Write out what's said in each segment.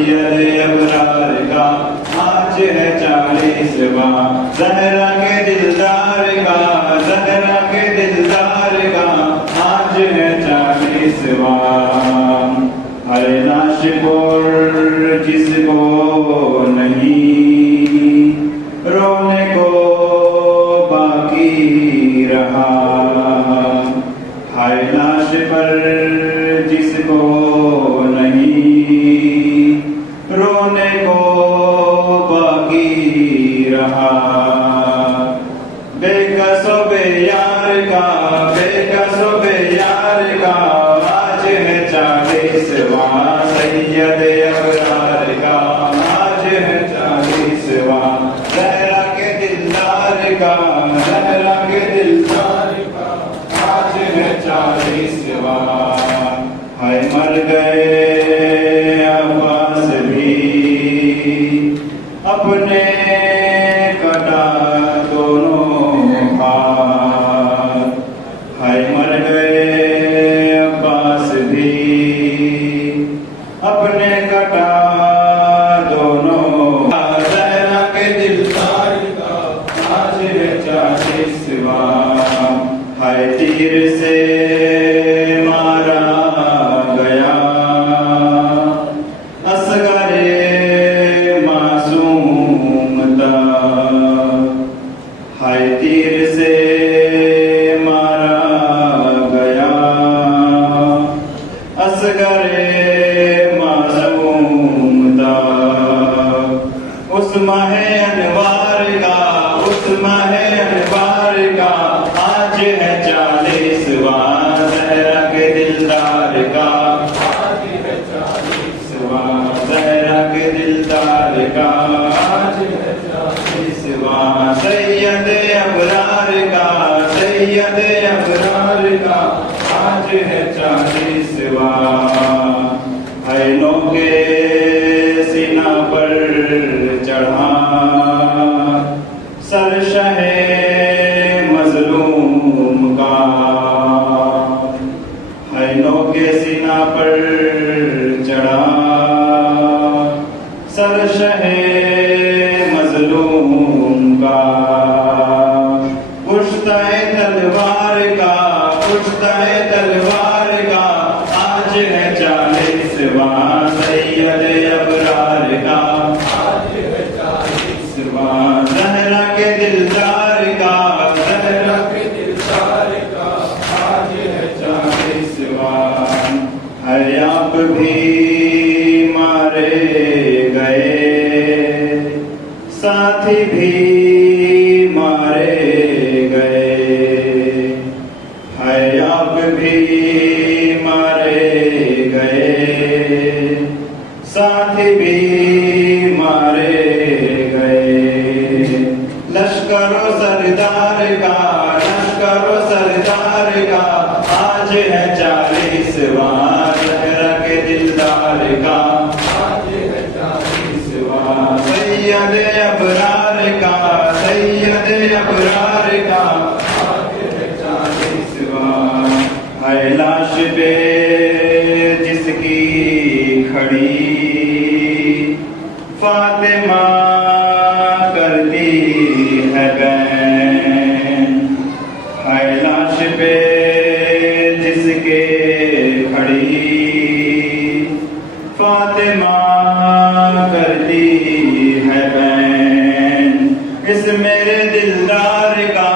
सैयद अबरार का आज है 40वां। ज़हरा के दिलदार का, ज़हरा के दिलदार का आज है 40वां। हर लाश पर जिसको नहीं रोने को बाकी रहा, हर लाश पर जिसको नहीं रोने को बाकी रहा। बेकसो बेयार का, बेकसो बेयार का आज है 40वां। सैयद अबरार का आज है 40वां। ज़हरा के दिलदार का, ज़हरा के दिलदार का आज है 40वां। हाय मर गए अब्बास भी अपने कटा दोनों हाथ। हाय मर गए अब्बास भी अपने कटा दोनों। ज़हरा के दिलदार का आज है 40वां। हाय तीर से मारा गया असगरे मासूम था। हाय तीर से मारा गया असगरे मासूम था। उस माहे अनवार का, उस माहे अनवार का आज है 40वां। ज़हरा के दिलदार का आज है 40वां। ज़हरा के दिलदार का आज है 40वां। सैयद अबरार का, सैयद अबरार का आज है 40वां। हैनों के सीना पर चढ़ा सरशहे मजलूम का। हैनों के सीना पर चढ़ा सरशहे मजलूम का। पुश्ताए तलवार का, पुश्ताए तलवार का आज है 40वां। सैयद अबरार का आज है 40वां। ज़हरा के दिलदार का, ज़हरा के दिलदार का आज है 40वां। है आप भी मारे गए, साथी भी मारे गए। है आप भी मारे गए, साथी भी मारे गए। लश्करो सरदार का, लश्करो सरदार का आज है 40वां। ज़हरा के दिलदार का आज है 40वां। सैयद अबरार का, सैयद अबरार का आज है 40वां। है लाश पे जिसकी खड़ी फातिमा करती है बैन। है लाश पे जिसके खड़ी फातिमा करती है बैन। इस मेरे दिलदार का,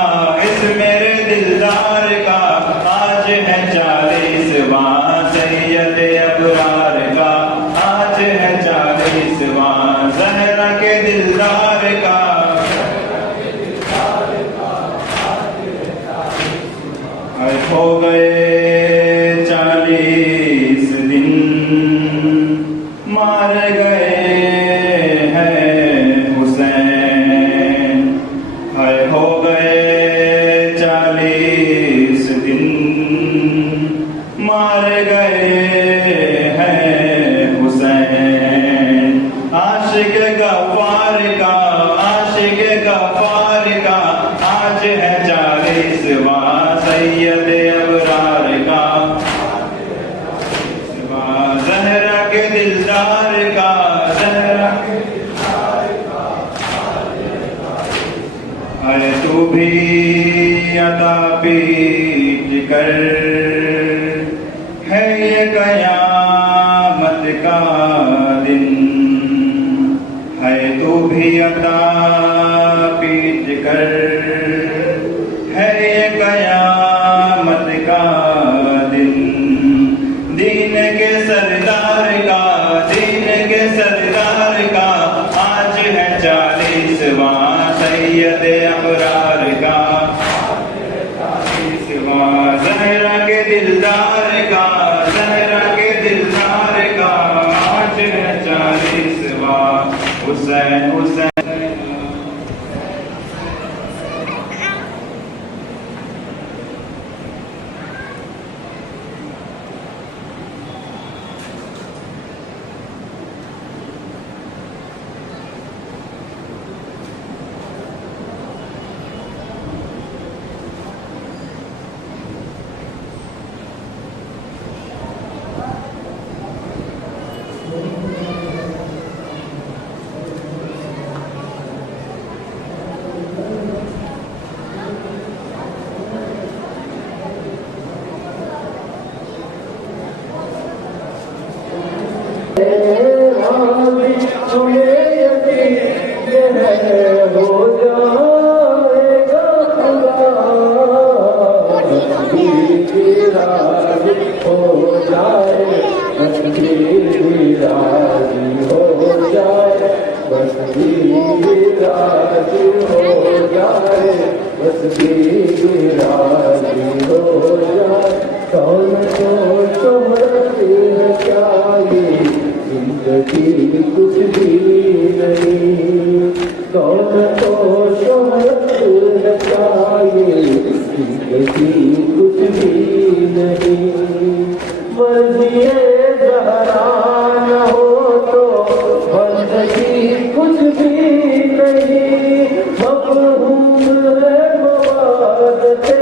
इस मेरे दिलदार का आज है 40वां। सैयद अबरार का आज है 40वां। ज़हरा के दिलदार का, हो गए 40 दिन मार गए हैं हुसैन। हाय हो गए 40 दिन मार गए हैं हुसैन। आशिक गफ्फार का, आशिक गफ्फार का आज है 40वां। सैयद अबरार का, ज़हरा के दिलदार का भी अता पीट कर, है ये कयामत का दिन, है तू भी अता पीट कर, है ये कयामत का दिन। दीन के सरदार का, दीन के सरदार का आज है 40वां सैयद अबरार का, 40वां ज़हरा के दिलदार का, ज़हरा के दिलदार का आज है 40वां हुसैन हुसैन। कुछ भी नहीं, कौन तो शोहरत चाहिए, जिंदगी कुछ भी नहीं। मर्ज़ी ज़हरा न हो तो बंदगी कुछ भी नहीं। मफ़हूम है मवादते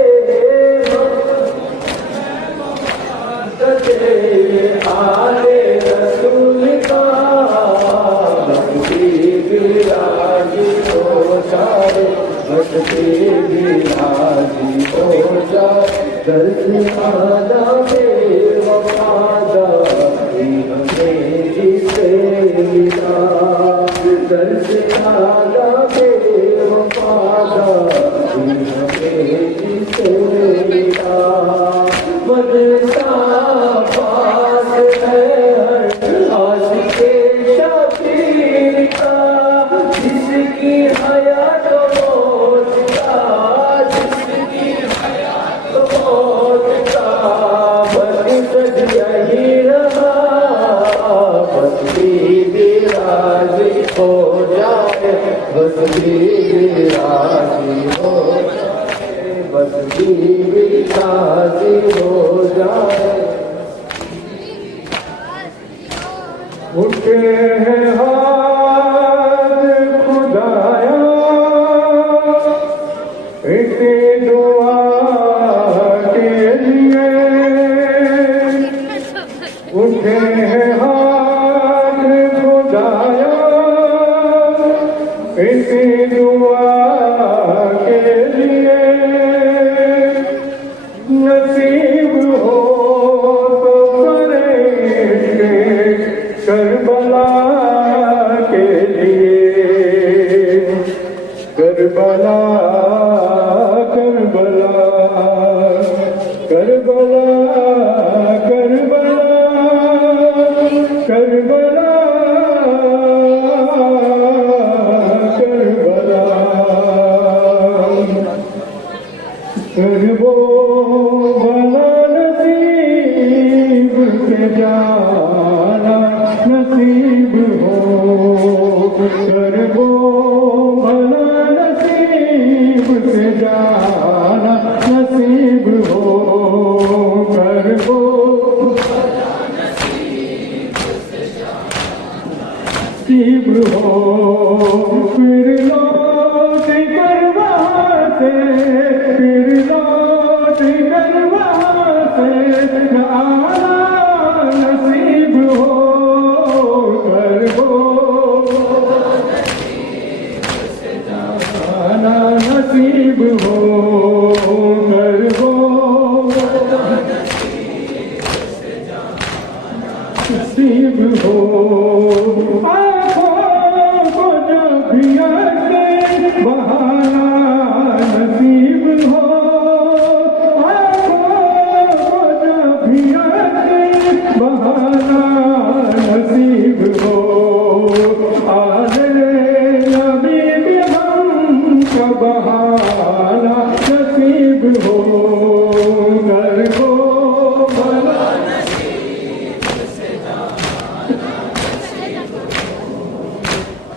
आले रसूल का, बख्शी भी राज़ी हो जाए, बख्शी भी राज़ी हो जाए। दर्द आदा बेवफ़ादारी हमें जिसे मिला, दर्द आदा बेवफ़ादारी हमें जिसे मिला। मदरसा पास है आशिक़े शबीर का, जिसकी हयात मौत का, जिसकी हयात मौत का। मकसद यही रहा, बस बीवी राज़ी हो जाए, बस बीवी राज़ी हो जाए, बस बीवी राज़ी हो जाए। उठे हैं हाथ खुदाया इसी दुआ के लिए, उठे हैं हाथ खुदाया इसी दुआ के लिए। नसीब हो तो फरिश्ते करबला के लिए, Karbala Karbala Karbala Karbala Karbala Karbala. करबो भला नसीब के जाना नसीब हो, करबो भला नसीब के जाना नसीब हो, करबो नसीब हो। फिर लौट कर वहाँ से, फिर लौट कर वहाँ से आना नसीब हो, करबो आना नसीब हो।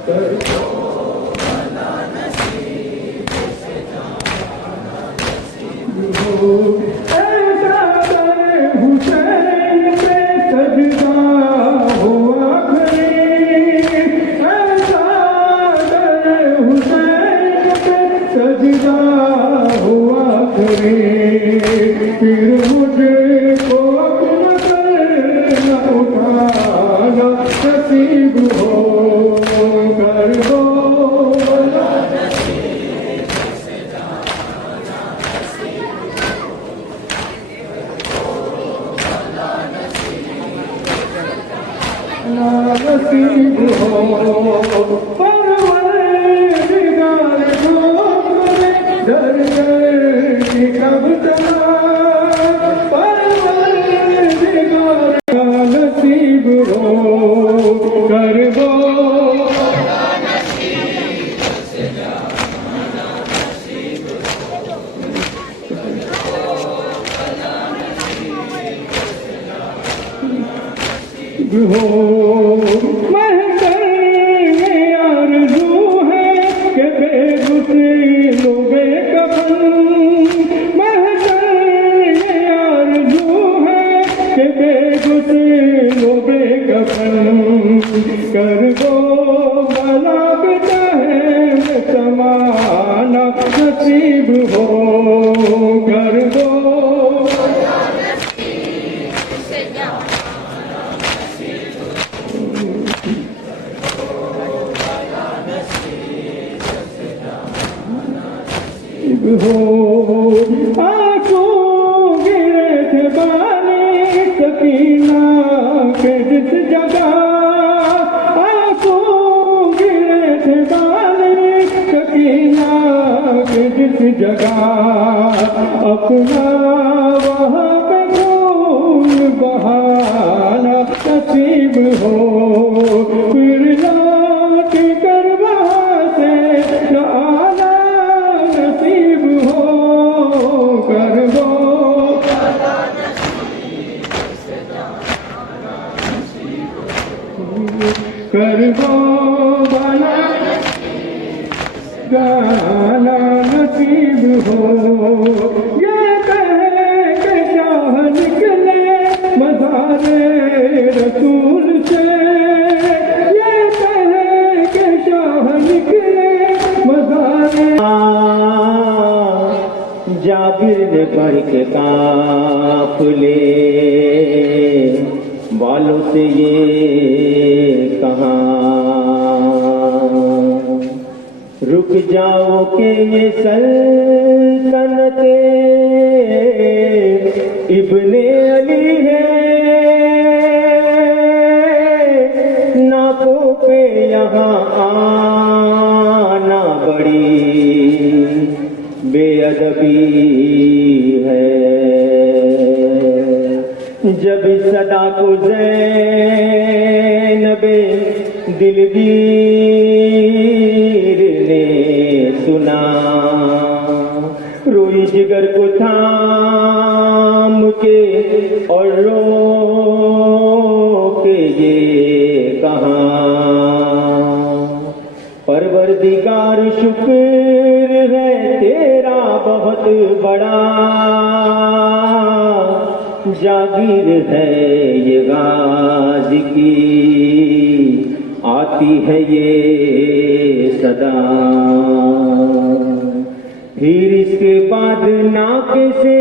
ऐसा दर हुसैन पे सजदा हुआ करे, ऐसा दर हुसैन पे सजदा हुआ करे, फिर मुझको अपना सर न उठाना नसीब हो कर दो। नसीब हो परवरदिगार को डर की कब तक परवरदिगार का नसीब हो कर दो। हो महकर में आरज़ू है कि बेगुसलो बेकफन, महकर में आरज़ू है कि बेगुसलो बेकफन, कर दो भला बेटा है समाना नसीब हो कर दो। हो आंसू गिरे थे बानी सकीना के जिस जगह, आंसू गिरे थे बानी सकीना के जिस जगह, अपना वहाँ पे खून बहाना नसीब हो, फिर लौट कर वहाँ से न आना नसीब हो कर दो। कर दो बना गाना नसीब हो, ये कह के शाह निकले मज़ारे रसूल से, ये कह के शाह निकले मज़ारे। जाबिर ने भर के काफिले वालों से ये कहा, रुक जाओ के ये सल्तनते इब्ने अली है, नाकों पे यहाँ आना बड़ी बेअदबी है, जब इस सदा को ज़ैनबे दिलगीर ने सुना, रोई जिगर को थाम के और रो के ये कहा, परवरदिगार शुक्र है तेरा बहुत बड़ा, जागीर है ये गाजी की आती है ये सदा, फिर इसके बाद नाके से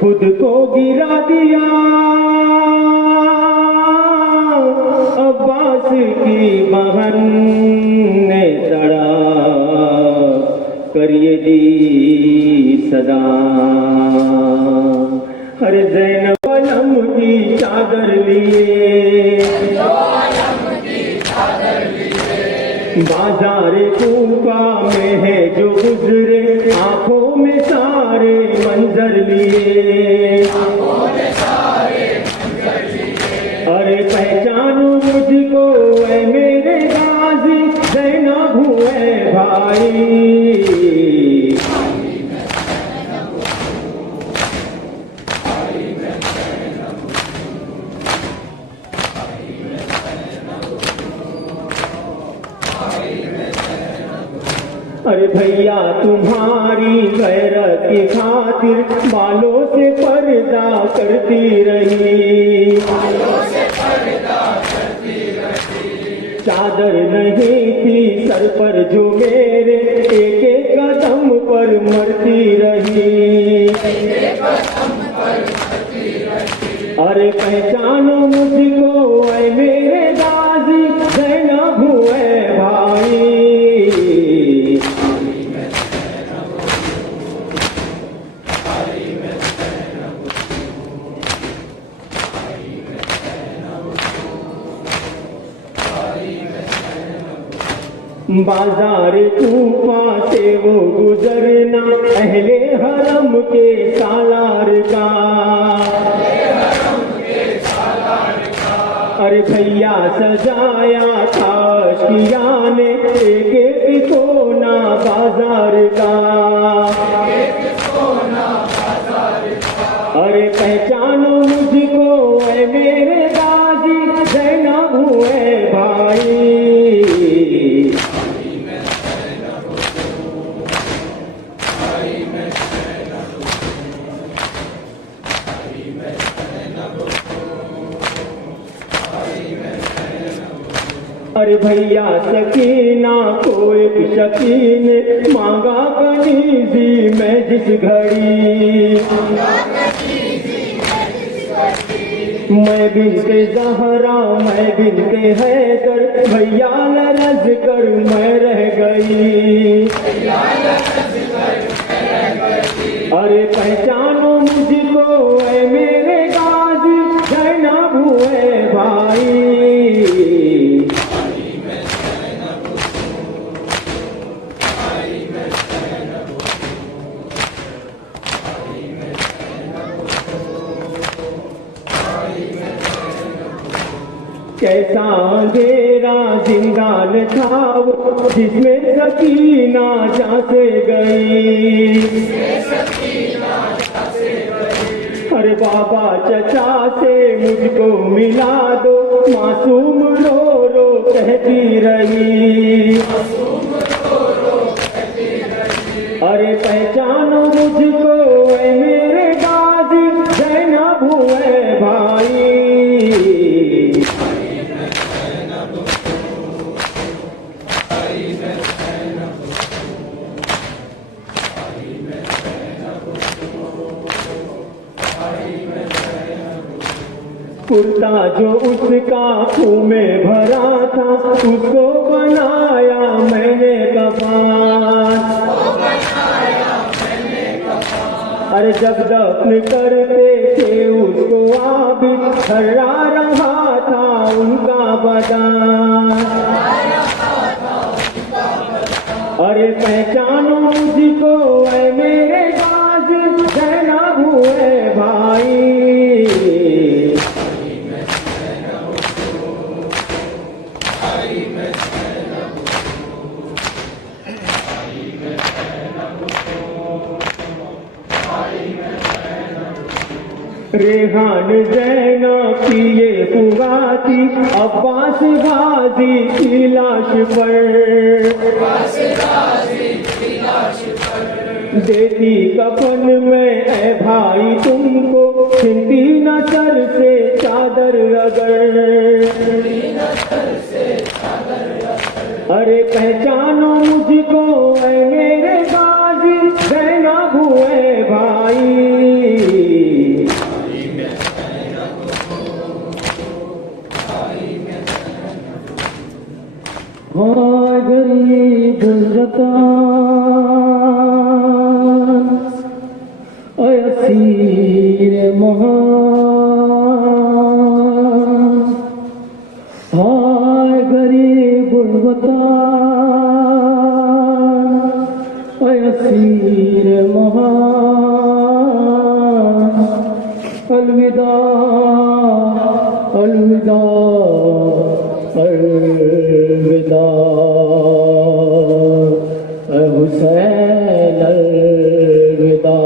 खुद को गिरा दिया, अब्बास की बहन ने तड़ा करिए दी सदा, हर ज़ैनब अलम की चादर लिए, बाजारे कूफा में है जो गुजरे, आंखों में सारे मंजर लिए, अरे पहचानो मुझको ऐ मेरे गाजी, ज़ैनब हूँ ऐ भाई, अरे भैया तुम्हारी गैरत की खातिर बालों से पर्दा करती रही, चादर नहीं थी सर पर जो मेरे, एक एक कदम पर मरती रही। अरे पहचानो मुझको ऐ मेरे गाजी, ज़ैनब हूँ ऐ भाई। बाजार कूफा से वो गुजरना, अहले हरम के सालार का। अरे भैया सजाया था अश्किया ने एक एक कोना बाजार का। अरे पहचानो मुझको ऐ मेरे गाजी, ज़ैनब हूँ ऐ भाई। अरे भैया सकीना को एक शकीन मांगा कनीजी मैं जिस घड़ी, मैं बिनते ज़हरा मैं बिनते हैदर, भैया लरज कर मैं रह गई। अरे पहचानो मुझको ऐ मेरे गाजी, ज़ैनब हूँ ऐ भाई। कैसा अंधेरा जिंदान था वो, जिसमें सकीना जा से गई। अरे बाबा चचा से मुझको मिला दो, मासूम रो रो कहती रही। अरे पहचानो मुझको ऐ मेरे गाजी, ज़ैनब हूँ ऐ भाई। कुर्ता जो उसका खून में भरा था, उसको बनाया मैंने कफन। अरे जब दफन करते थे उसको आबिद, हर्रा रहा था उनका बदन। अरे पहचानो मुझको ऐ मेरे गाजी, ज़ैनब हूँ ऐ भाई। रेहान ज़ैनब की ये फुगाती, अब्बास गाजी की लाश पर। देती कफन में ऐ भाई तुमको, छिंदी न सर से चादर रगड़। अरे पहचानो मुझको ऐ मेरे गाजी, ज़ैनब हूँ ऐ भाई। हाय गरीब वतन, ऐ असीर महान। हाय गरीब वतन, ऐ असीर महान। अलविदा अलविदा अलविदा, ऐ हुसैन अलविदा,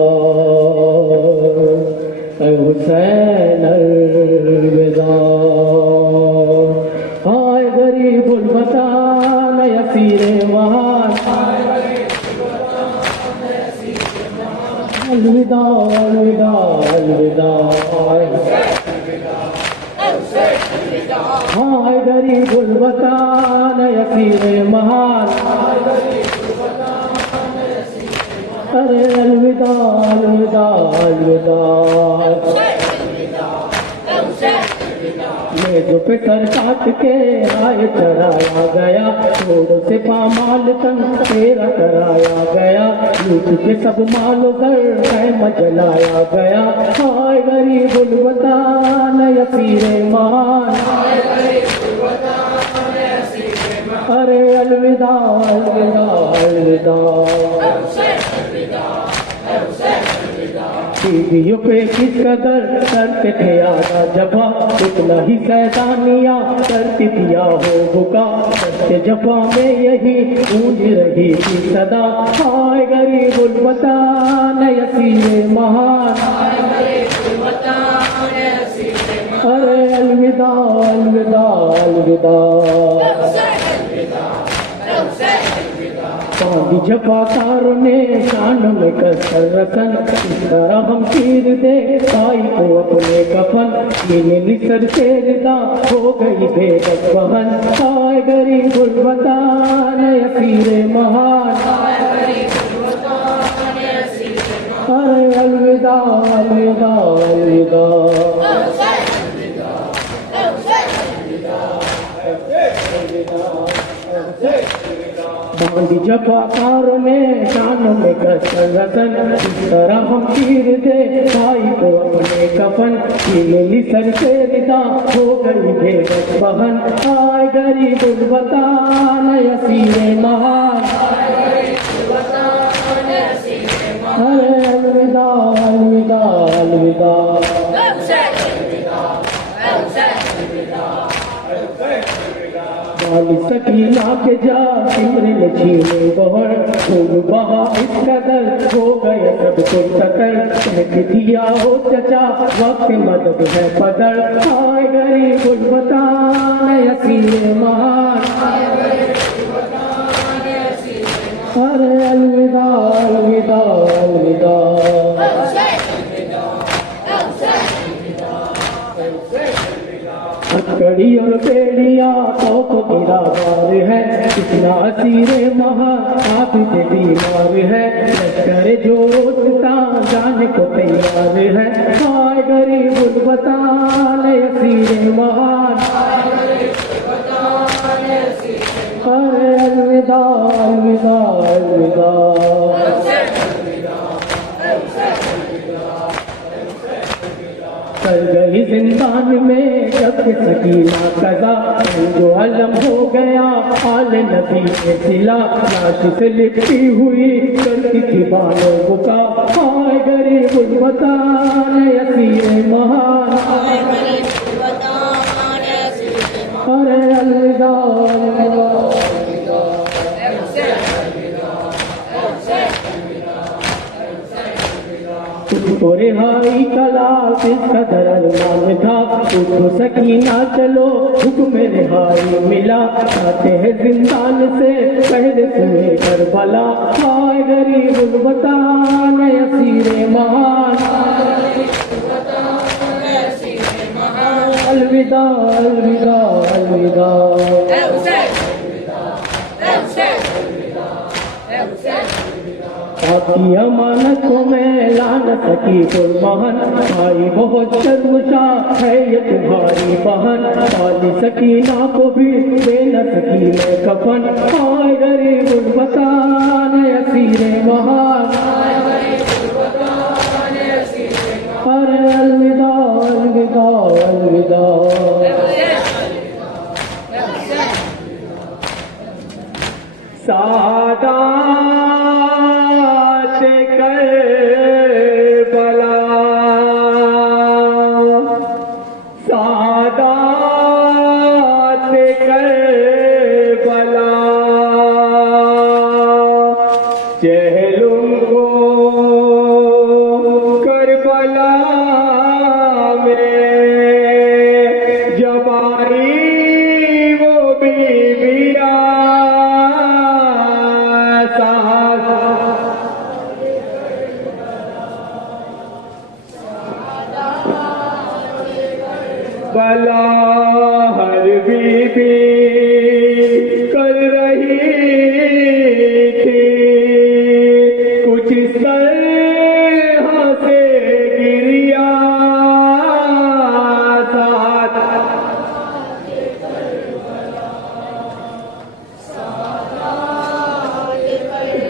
ऐ हुसैन अलविदा। हाय गरीबुल वतन, ऐ असीर महान। हाय गरीबुल वतन यसीर महान, अरे अलविदा अलविदा अलविदा। मेज पे सर काट के राय चराया गया, छोड़ से पामाल तन तेरा कराया गया, लूट के सब माल दर कैम जलाया गया। हाय गरीबुल वतन यसीर महान, अरे अलविदा अलविदा अलविदा। बीवियों पे किस कदर करते थे आधा जबा, इतना ही सैतानिया करती दिया हो भुका, सत्य जबा में यही गूंज रही थी सदा। हाय गरीबुल वतन यसीर महान, अरे अलविदा अलविदा अलविदा। पानी जफाकार ने शान में कसर रसन, इस तरह हम चीर दे भाई को अपने कफन, नीले निसर से रिदा हो गई बेबस बहन। हाय गरीबुल वतन यसीर महान, अरे अलविदा अलविदा अलविदा। बांधी जफाकार ने शान में कसर रसन, इस तरह हम चीर दे भाई को अपने कफन, नीली सर से रिदा हो गई बेबस बहन। हाय गरीबुल वतन यसीर महान, अरे अलविदा अलविदा अलविदा। वाली सकीना के जा सिमरन छीने बहर, खूब बहा इस कदर हो गए सब कुछ सकल, कह दिया हो चचा वक्त मदद है बदल। हाय गरीबुल वतन यसीर महान, अरे अलविदा अलविदा अलविदा। हथकड़ी और बेड़िया तो गिरावार है, कितना असीरे महा आप बीमार है, लश्कर जो रोजता जाने को तैयार है। हाय गरीबुल वतन यसीर महान, अरे अलविदा अलविदा अलविदा। चल गई जिंदान में जब सकीना कदा, जो अलम हो गया आल नबी ने सिला, लाश से लिपटी हुई करती थी बालों बुका। हाय गरीबुल वतन यसीर महान, अरे अलविदा अलविदा। तो रिहाई कला किस कदर अरमान था, उठो सकीना चलो हुक्म रिहाई मिला, आते हैं जिंदान से पहले सुने करबला। हाय गरीबुल वतन यसीर महान, अलविदा अलविदा अलविदा। आपकी अमानत को मैं ला न सकी गुलमहन, भाई बहुत शर्मशा है ये तुम्हारी बहन, वाली सकीना को भी दे न सकी मैं कफन। हाय गरीबुल वतन यसीर महान, अरे अलविदा अलविदा अलविदा। सादा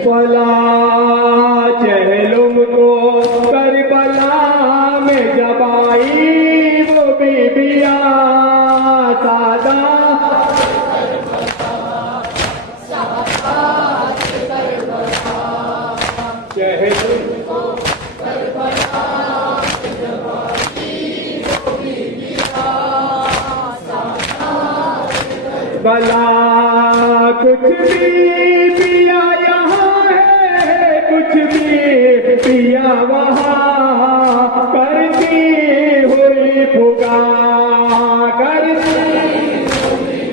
फला चहलुम को करबला में जब आई वो बीबिया सादा चहलुम को भला कुछ भी पिया यहाँ है कुछ भी पिया वहाँ करती हुई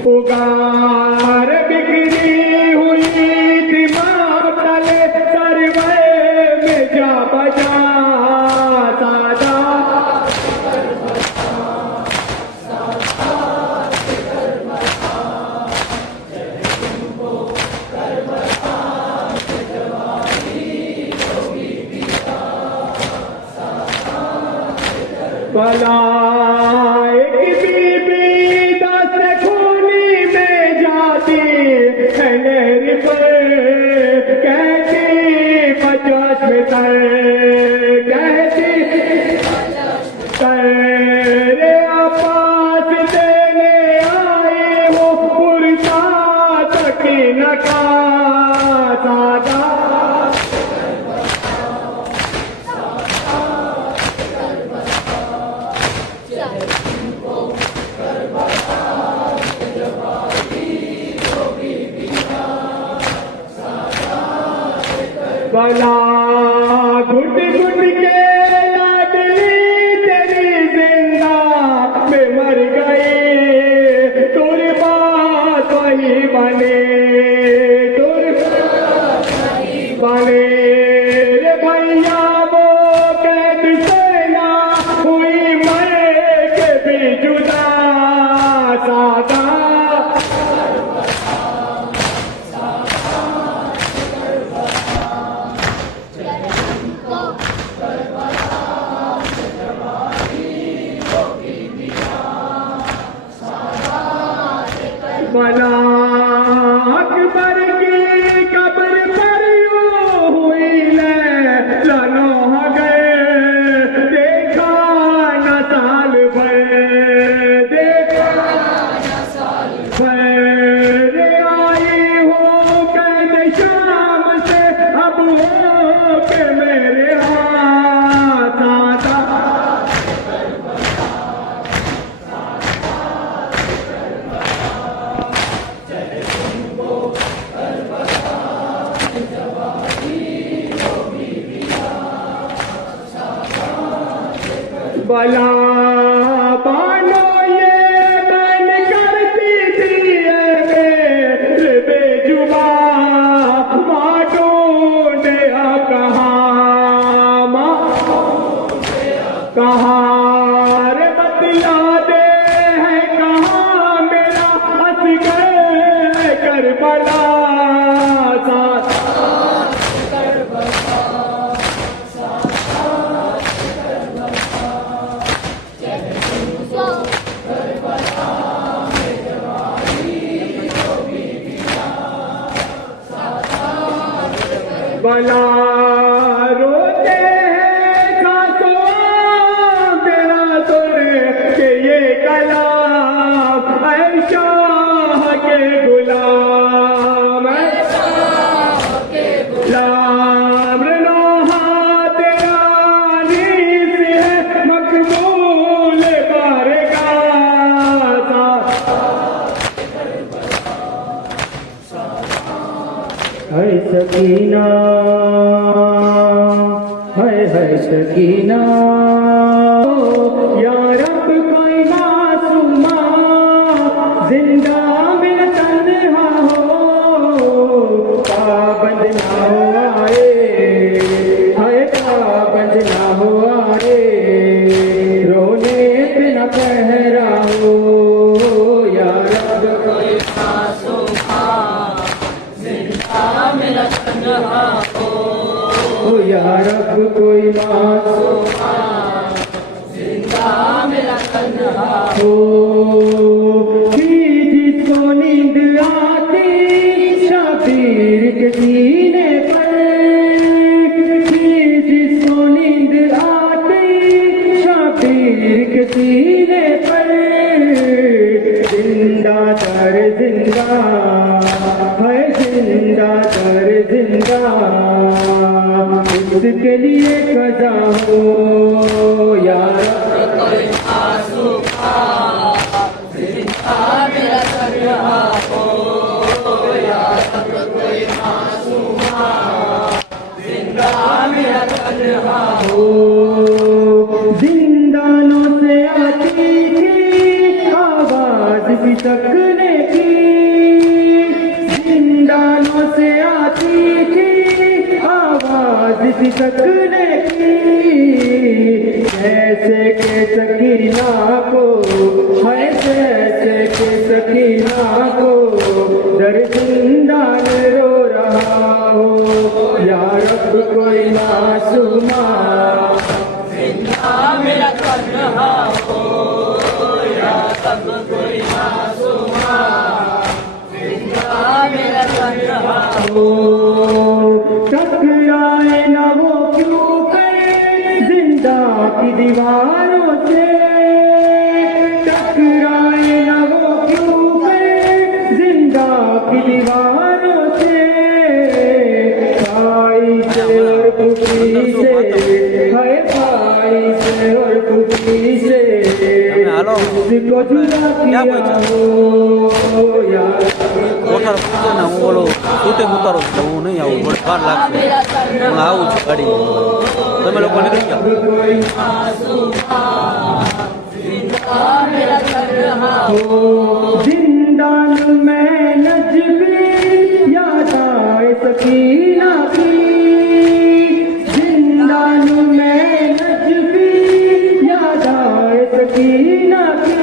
पुकार बिखरी हुई दिमाग तले सरवे में जा बजा सादा भला एक बीबी 10 खूनी में जाती है नहर पर कहती 50 में कहती तेरे आपास देने आए हो पुरसा तक नका सादा भला घुट घुट के लाडली तेरी जिंदा में मर गई तुर बात वही बने रे भैया वो कैद से ना हुई मर के भी जुदा सादा भला अकबर की कब्र पर यूं हुई लनो गए देखा न साल भर आई हो कैद शाम से अब हो के मेरे हाथ आता भला बानो ये मन करती थी मेरे बेजुबा माँ ढूंढे कहाँ रे बतला दे है कहाँ मेरा असगर करबला भला रोते हैं खासों तेरा सुर के ये कलाम ऐ शाह के गुलाम रनोहा तेरा नीस है मकबूल बारगाह है सकीना है सकीना या रब कोई मासूमा जिंदा में तन्हा हो पाबंद ना हो आए है पाबंद ना हो आए रोने पे न कहरा हो या रब कोई मासूमा जिंदा में तन्हा हो या रब कोई मासूमा जिंदा मेरा तन्हा हो जिसको नींद आती शबीर के सीने पर जिंदा दर जिंदा है, जिंदा दर जिंदा उसके लिए कजा हो यार। जिंदानों से आती थी आवाज सिसकने की, जिंदानों से आती थी आवाज सिसकने की, जैसे के सकीना को है, जैसे के सकीना को दर जिंदान रो रहा हो या रब कोई मासूमा मेरा तन्हा हो या रब कोई मासूमा मेरा तन्हा हो। टकराए न वो क्यों कहीं जिंदा की दीवारों से, टकराए न वो क्यों कहीं जिंदा की दीवारों से, भाई से और पुत्री से है, भाई से और पुत्री से उसको जुदा किया हो यार। કોઠાર પૂછે ને હું ઓલો શૂટિંગ ઉતારું છું હું નહીં આવું મને વાર લાગશે હું આવું છું ગાડી તમે લોકો નીકળી જાઓ जिंदान में नजबी याद आए सकीना की, जिंदान में नजबी याद आए सकीना की,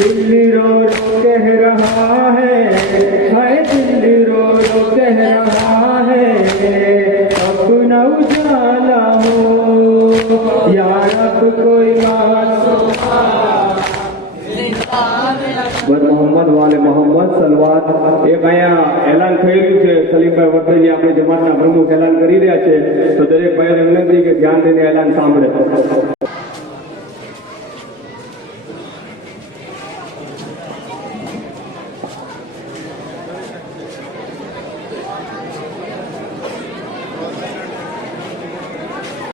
दिल रो रो कह रहा है हाय, दिल रो रो कह रहा है अब न उजाला हो यार अब कोई मोहम्मद वाले मोहम्मद सलवात एक અહીંયા એલાન થઈ રહ્યું છે। સલીમભાઈ વર્તેજી આપણે જમાતના પ્રમુખ એલાન કરી રહ્યા છે, તો દરેક ભાઈ વિનંતી કે ધ્યાન દઈને એલાન સાંભળે।